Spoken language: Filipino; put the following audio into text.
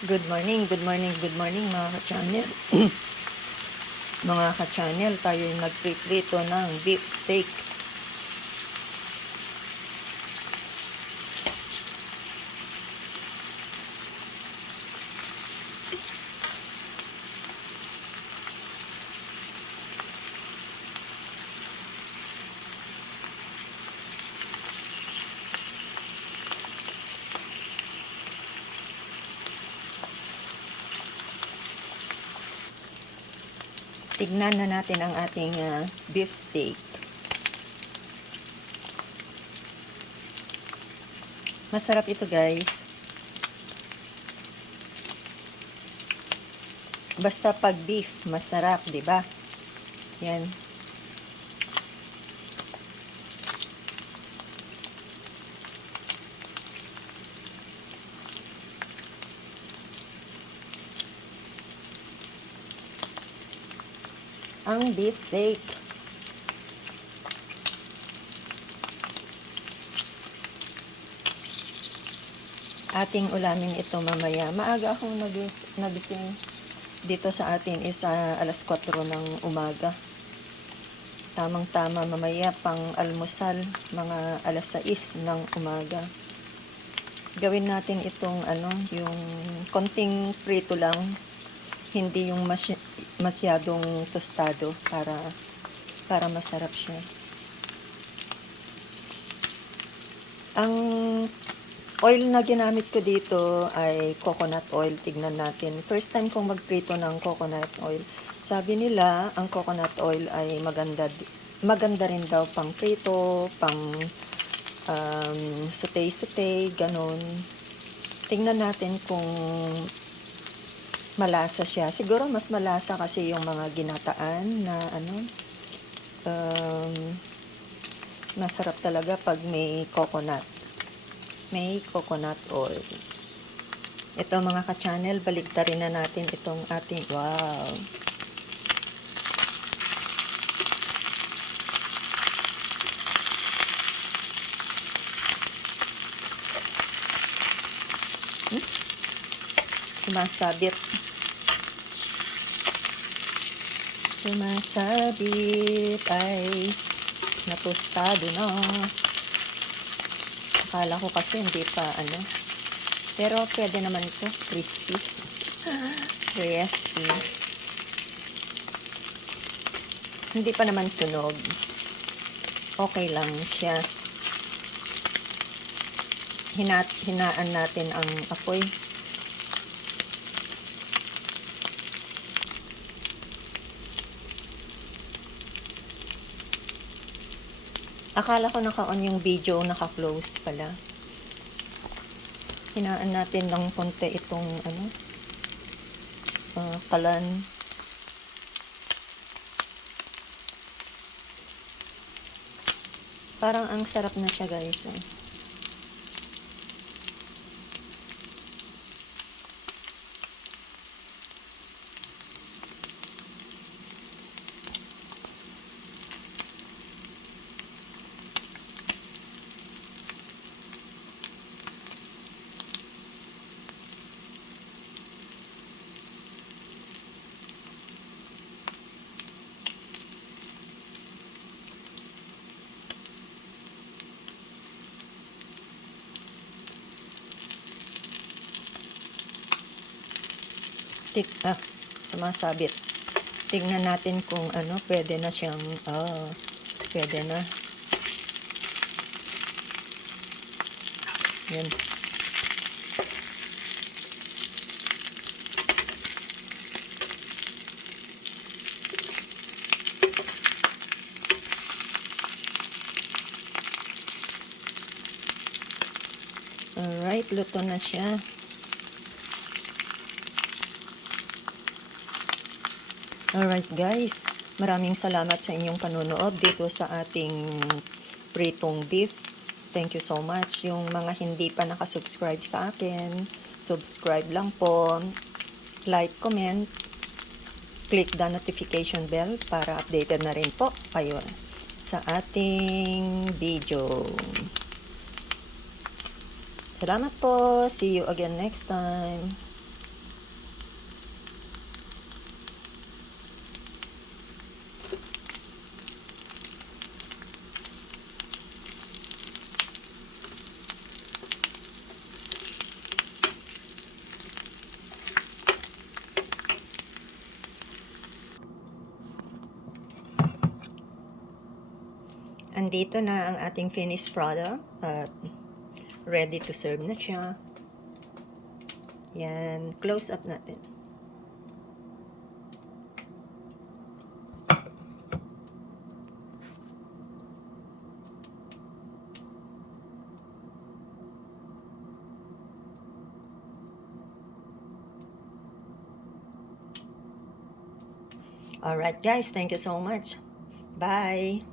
Good morning, good morning, good morning mga ka-channel. Mga ka-channel, tayo nagpiprito ng beef steak. Tignan na natin ang ating beef steak. Masarap ito, guys. Basta pag beef, masarap, 'di ba? Yan. Ang beef steak. Ating ulamin ito mamaya. Maaga akong nagising dito sa atin is alas 4 ng umaga. Tamang-tama mamaya pang almusal, mga alas 6 ng umaga. Gawin natin itong yung konting prito lang, hindi yung masyadong tostado para masarap siya. Ang oil na ginamit ko dito ay coconut oil. Tignan natin. First time kong magprito ng coconut oil. Sabi nila, ang coconut oil ay maganda rin daw pang prito, pang sauté, ganon. Tingnan natin kung malasa siya. Siguro mas malasa kasi yung mga ginataan na masarap talaga pag may coconut oil. Ito mga ka-channel, baligtarin na natin itong ating, wow. Sumasabit ay natostado na. Akala ko kasi hindi pa pero pwede naman ito crispy. Hindi pa naman sunog, okay lang siya. Hinaan natin ang apoy. Akala ko naka-on yung video, naka-close pala. Hinaan natin ng konti itong kalan. Parang ang sarap na siya, guys. Sumasabit. Tingnan natin kung pwede na siyang, pwede na. Yan. Alright, luto na siya. Alright guys, maraming salamat sa inyong panonood dito sa ating pritong beef. Thank you so much. Yung mga hindi pa nakasubscribe sa akin, subscribe lang po, like, comment, click the notification bell para updated na rin po kayo sa ating video. Salamat po. See you again next time. nandito na ang ating finished product at ready to serve na siya. Yan, close up natin. Alright guys, thank you so much. Bye!